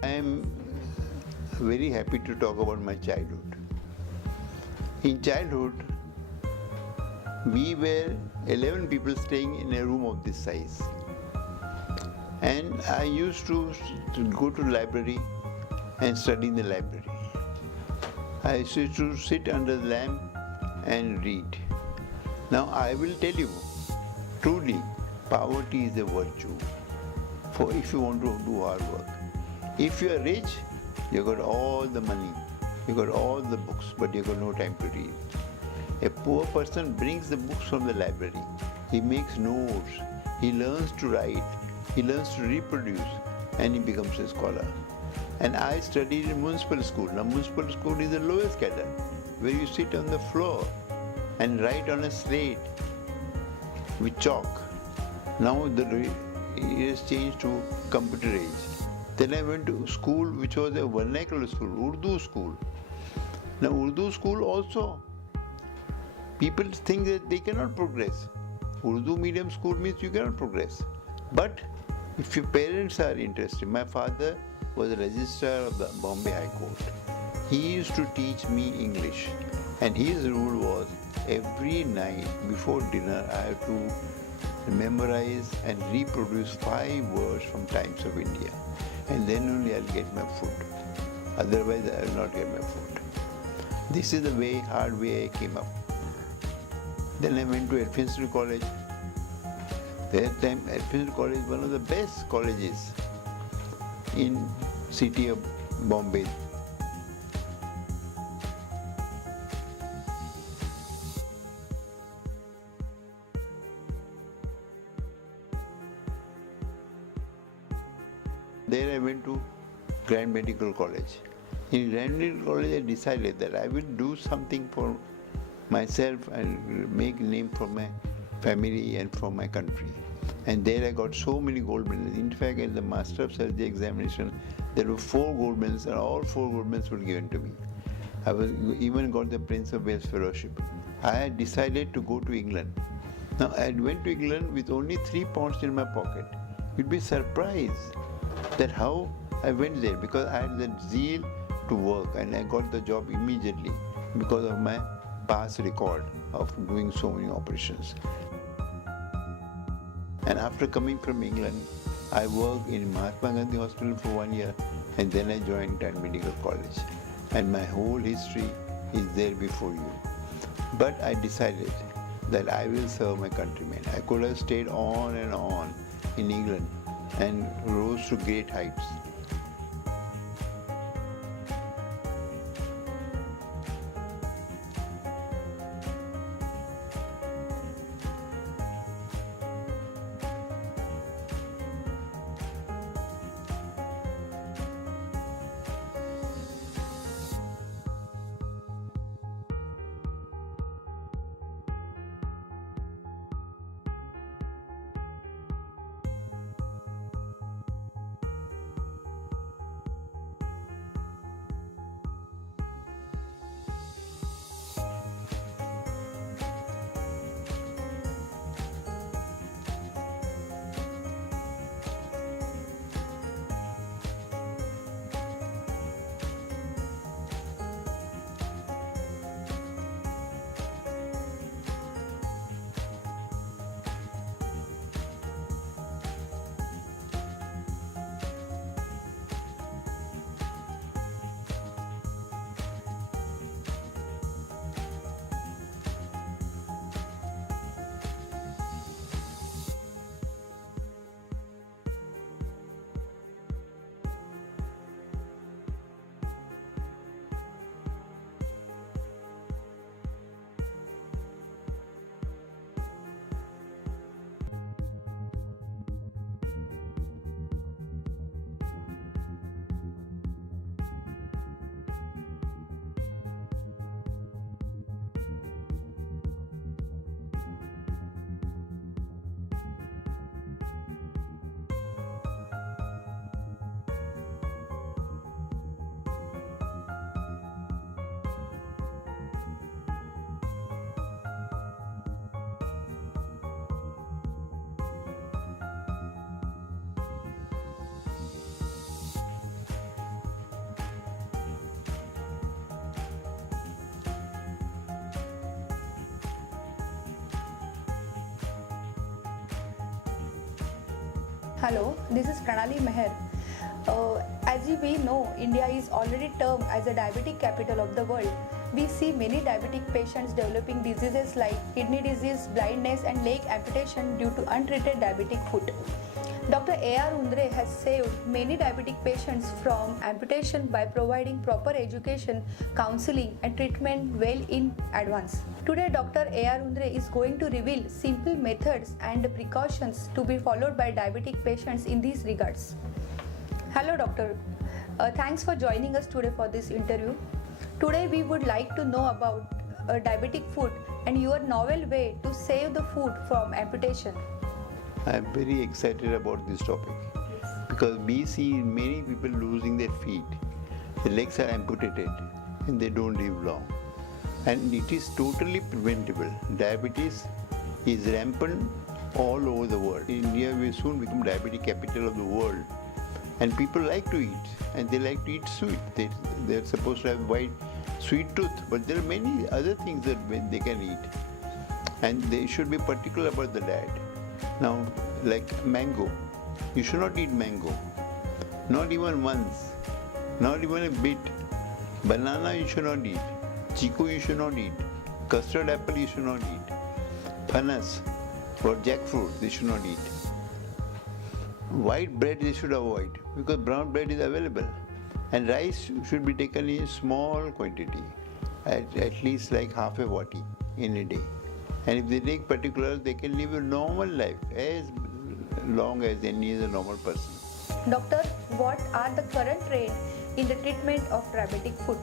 I am very happy to talk about my childhood. In childhood, we were 11 people staying in a room of this size. And I used to go to the library and study in the library. I used to sit under the lamp and read. Now I will tell you, truly, poverty is a virtue for if you want to do hard work. If you are rich, you got all the money, you got all the books, but you got no time to read. A poor person brings the books from the library. He makes notes, he learns to write, he learns to reproduce, and he becomes a scholar. And I studied in municipal school. Now municipal school is the lowest cadre, where you sit on the floor and write on a slate with chalk. Now it has changed to computer age. Then I went to school which was a vernacular school, Urdu school. Now Urdu school also, people think that they cannot progress. Urdu medium school means you cannot progress. But if your parents are interested, my father was a registrar of the Bombay High Court. He used to teach me English, and his rule was every night before dinner I have to memorize and reproduce 5 words from Times of India, and then only I'll get my food. Otherwise I will not get my food. This is the hard way I came up. Then I went to Elphinstone College. That time Elphinstone College is one of the best colleges in city of Bombay. There I went to Grand Medical College. In Grand Medical College I decided that I will do something for myself and make a name for my family and for my country. And there I got so many gold medals. In fact, at the Master of Surgery examination, there were 4 gold medals, and all 4 gold medals were given to me. I even got the Prince of Wales Fellowship. I had decided to go to England. Now I went to England with only 3 pounds in my pocket. You'd be surprised that how I went there, because I had that zeal to work, and I got the job immediately because of my past record of doing so many operations. And after coming from England, I worked in Mahatma Gandhi Hospital for 1 year, and then I joined Grand Medical College. And my whole history is there before you. But I decided that I will serve my countrymen. I could have stayed on and on in England and rose to great heights. Hello, this is Pranali Meher. As we know, India is already termed as a diabetic capital of the world. We see many diabetic patients developing diseases like kidney disease, blindness, and leg amputation due to untreated diabetic foot. Dr. A R Undre has saved many diabetic patients from amputation by providing proper education, counseling, and treatment well in advance. Today, Dr. A R Undre is going to reveal simple methods and precautions to be followed by diabetic patients in these regards. Hello, Doctor. Thanks for joining us today for this interview. Today, we would like to know about diabetic foot and your novel way to save the foot from amputation. I am very excited about this topic because we see many people losing their feet. The legs are amputated and they don't live long. And it is totally preventable. Diabetes is rampant all over the world. India will soon become diabetic capital of the world. And people like to eat, and they like to eat sweet. They're supposed to have white sweet tooth, but there are many other things that they can eat. And they should be particular about the diet. Now, like mango, you should not eat mango. Not even once, not even a bit. Banana you should not eat. Chiku you should not eat. Custard apple you should not eat. Panas or jackfruit they should not eat. White bread they should avoid because brown bread is available. And rice should be taken in small quantity, at least like half a vati in a day. And if they take particulars, they can live a normal life as long as any other normal person. Doctor, what are the current trends in the treatment of diabetic foot?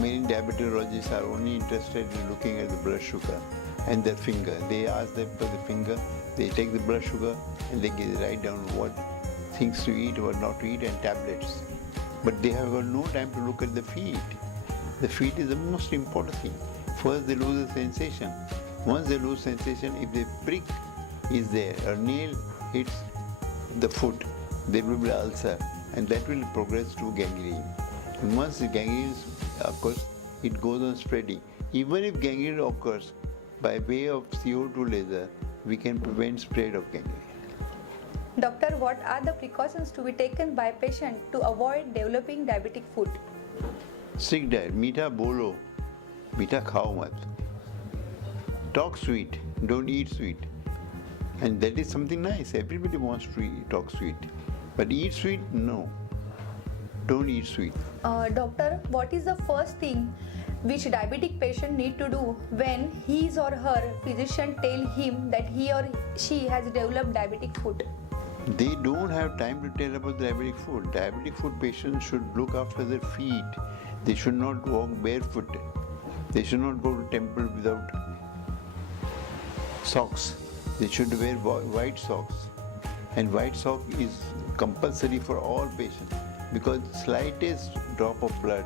Many diabetologists are only interested in looking at the blood sugar and their finger. They ask them for the finger, they take the blood sugar and they write down what things to eat, what not to eat and tablets. But they have got no time to look at the feet. The feet is the most important thing. First they lose the sensation. Once they lose sensation, if the prick is there, a nail hits the foot, there will be an ulcer and that will progress to gangrene. And once the gangrene occurs, it goes on spreading. Even if gangrene occurs by way of CO2 laser, we can prevent spread of gangrene. Doctor, what are the precautions to be taken by patient to avoid developing diabetic foot? Strict diet, meetha bolo, meetha khao mat. Talk sweet, don't eat sweet. And that is something nice. Everybody wants to talk sweet. But eat sweet, no. Don't eat sweet. Doctor, what is the first thing which diabetic patient need to do when his or her physician tell him that he or she has developed diabetic foot? They don't have time to tell about diabetic foot. Diabetic foot patients should look after their feet. They should not walk barefoot. They should not go to temple without socks. They should wear white socks. And white sock is compulsory for all patients because slightest drop of blood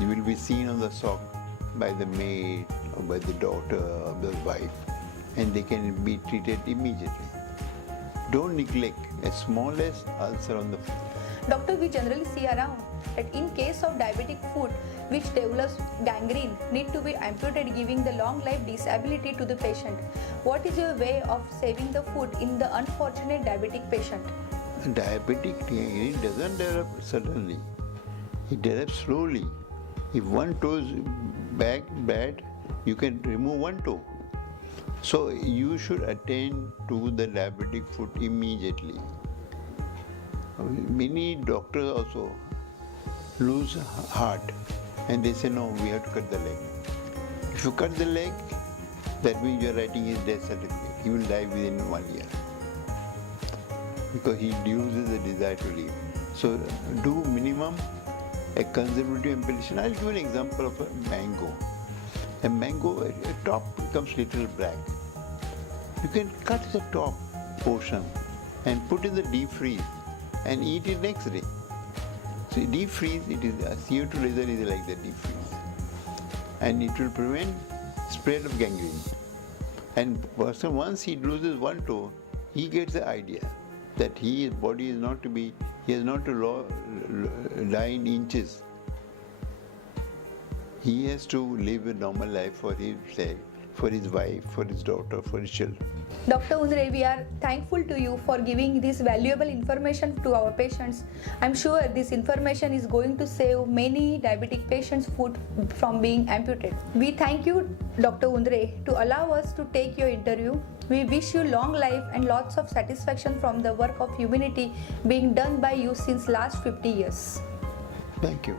you will be seen on the sock by the maid or by the daughter or the wife and they can be treated immediately. Don't neglect a smallest ulcer on the foot. Doctor, we generally see around that in case of diabetic foot which develops gangrene need to be amputated, giving the long life disability to the patient. What is your way of saving the foot in the unfortunate diabetic patient? Diabetic gangrene doesn't develop suddenly. It develops slowly. If one toe is bad, you can remove one toe. So you should attend to the diabetic foot immediately. Many doctors also lose heart and they say no, we have to cut the leg. If you cut the leg, that means you are writing his death certificate. He will die within 1 year because he loses the desire to live. So do minimum a conservative amputation. I'll give an example of a mango. A mango, a top becomes little black. You can cut the top portion and put in the deep freeze and eat it next day. So deep freeze, it is CO2 laser is like the deep freeze, and it will prevent spread of gangrene. And person once he loses one toe, he gets the idea that his body is not to be, he has not to lie in inches. He has to live a normal life for himself for his wife, for his daughter, for his children. Dr. Undre, we are thankful to you for giving this valuable information to our patients. I'm sure this information is going to save many diabetic patients' foot from being amputated. We thank you, Dr. Undre, to allow us to take your interview. We wish you long life and lots of satisfaction from the work of humanity being done by you since last 50 years. Thank you.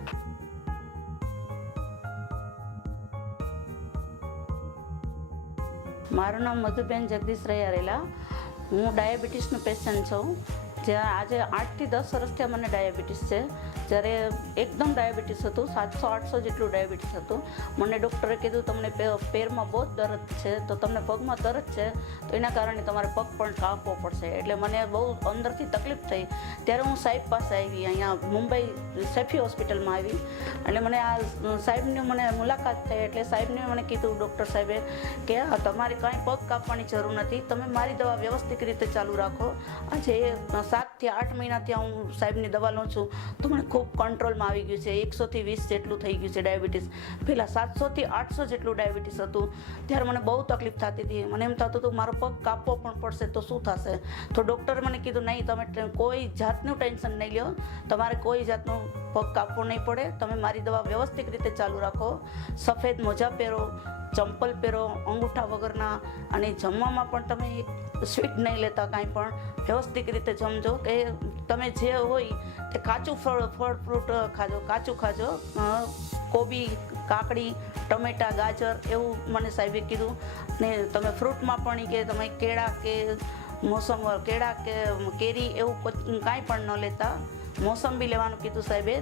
મારું નામ મધુબેન જગદીશ રૈયારેલા. હું ડાયાબિટીસનું patient છું. જ્યાં આજે 8થી 10 વર્ષથી મને diabetes છે. જ્યારે એકદમ ડાયાબિટીસ હતું, 700-800 જેટલું ડાયાબિટીસ હતું. મને ડૉક્ટરે કીધું તમને પેરમાં બહુ દર્દ છે, તો તમને પગમાં દર્દ છે, તો એના કારણે તમારે પગ પણ કાપવો પડશે. એટલે મને બહુ અંદરથી તકલીફ થઈ. ત્યારે હું સાહેબ પાસે આવી, અહીંયા મુંબઈ સેફી હોસ્પિટલમાં આવી. એટલે મને આ સાહેબની મને મુલાકાત થઈ. એટલે સાહેબને મને કીધું, ડૉક્ટર સાહેબે, કે તમારે કાંઈ પગ કાપવાની જરૂર નથી, તમે મારી દવા વ્યવસ્થિત રીતે ચાલુ રાખો. આજે 7 થી 8 મહિનાથી હું સાહેબની દવા લઉં છું, તો મને ખૂબ કંટ્રોલમાં આવી ગયું છે. 100 થી 20 જેટલું થઈ ગયું છે ડાયાબિટીસ. પહેલાં 700 થી 800 જેટલું ડાયાબિટીસ હતું. ત્યારે મને બહુ તકલીફ થતી હતી. મને એમ થતું હતું મારો પગ કાપવો પણ પડશે તો શું થશે. તો ડૉક્ટરે મને કીધું, નહીં, તમે કોઈ જાતનું ટેન્શન નહીં લ્યો, તમારે કોઈ જાતનું પગ કાપવો નહીં પડે, તમે મારી દવા વ્યવસ્થિત રીતે ચાલુ રાખો, સફેદ મોજા પહેરો, ચંપલ પહેરો અંગૂઠા વગરના, અને જમવામાં પણ તમે સ્વીટ નહીં લેતા, કાંઈ પણ વ્યવસ્થિત રીતે જમજો. કે તમે જે હોય તે કાચું ફળ ફ્રૂટ ખાજો, કાચું ખાજો, કોબી, કાકડી, ટમેટા, ગાજર, એવું મને સાહેબે કીધું. ને તમે ફ્રૂટમાં પણ કે તમે કેળા કે કેળા કે કેરી એવું કાંઈ પણ ન લેતા. મોસંબી લેવાનું કીધું સાહેબે,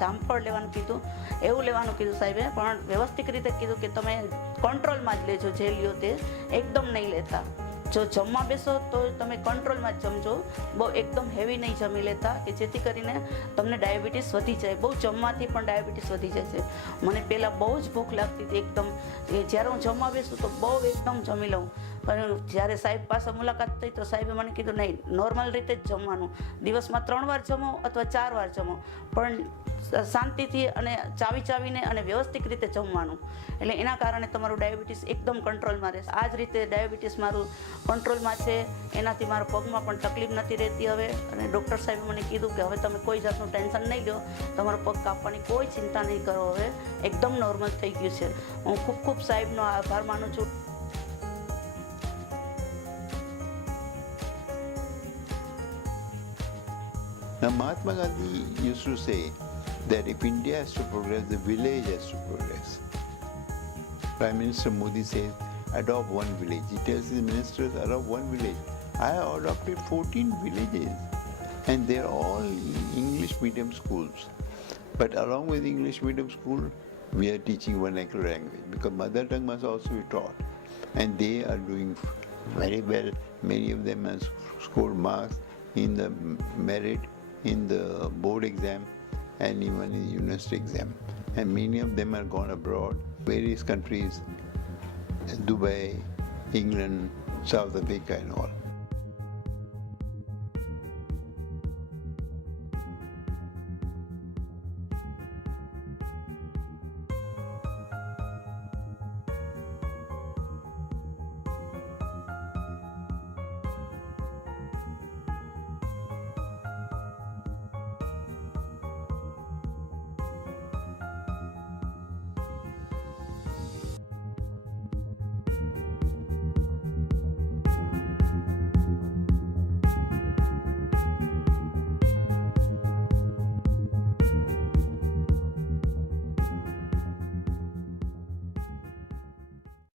જામફળ લેવાનું કીધું, એવું લેવાનું કીધું સાહેબે. પણ વ્યવસ્થિત રીતે કીધું કે તમે કંટ્રોલમાં જ લેજો, જે લ્યો તે એકદમ નહીં લેતા. જો જમવા બેસો તો તમે કંટ્રોલમાં જ જમજો, બહુ એકદમ હેવી નહીં જમી લેતા, કે જેથી કરીને તમને ડાયાબિટીસ વધી જાય. બહુ જમવાથી પણ ડાયાબિટીસ વધી જાય છે. મને પહેલાં બહુ જ ભૂખ લાગતી હતી એકદમ. જ્યારે હું જમવા બેસું તો બહુ એકદમ જમી લઉં. પણ જ્યારે સાહેબ પાસે મુલાકાત થઈ તો સાહેબે મને કીધું, નહીં, નોર્મલ રીતે જ જમવાનું, દિવસમાં 3 વાર જમો અથવા 4 વાર જમો, પણ શાંતિથી અને ચાવીને અને વ્યવસ્થિત રીતે જમવાનું. એટલે એના કારણે તમારું ડાયાબિટીસ એકદમ કંટ્રોલમાં રહેશે. આ જ રીતે ડાયાબિટીસ મારું કંટ્રોલમાં છે. એનાથી મારા પગમાં પણ તકલીફ નથી રહેતી હવે. અને ડૉક્ટર સાહેબે મને કીધું કે હવે તમે કોઈ જાતનું ટેન્શન નહીં લો, તમારો પગ કાપવાની કોઈ ચિંતા નહીં કરો, હવે એકદમ નોર્મલ થઈ ગયું છે. હું ખૂબ ખૂબ સાહેબનો આભાર માનું છું. Now, Mahatma Gandhi used to say that if India has to progress, the village has to progress. Prime Minister Modi says, adopt one village. He tells his ministers, adopt one village. I have adopted 14 villages, and they're all English medium schools. But along with English medium school, we are teaching vernacular language, because mother tongue must also be taught. And they are doing very well. Many of them have scored marks in the merit, in the board exam, and even in the university exam. And many of them are gone abroad, various countries, Dubai, England, South Africa and all.